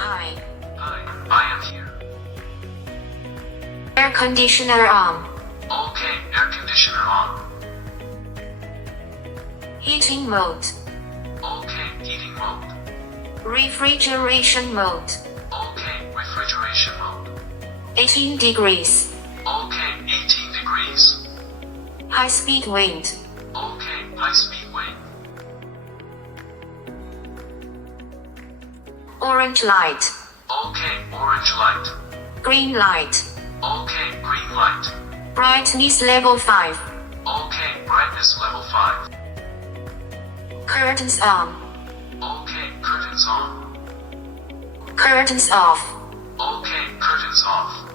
Hi. Hi, I am here. Air conditioner on. Okay, air conditioner on. Heating mode. Okay, heating mode. Refrigeration mode. Okay, refrigeration mode. 18 degrees. Okay, 18 degrees. High speed wind. Okay, high speed wind. Orange light. Okay, orange light. Green light. Okay, green light. Brightness level 5. Okay, brightness level 5. Curtains on. Okay, curtains on. Curtains off. Okay, curtains off.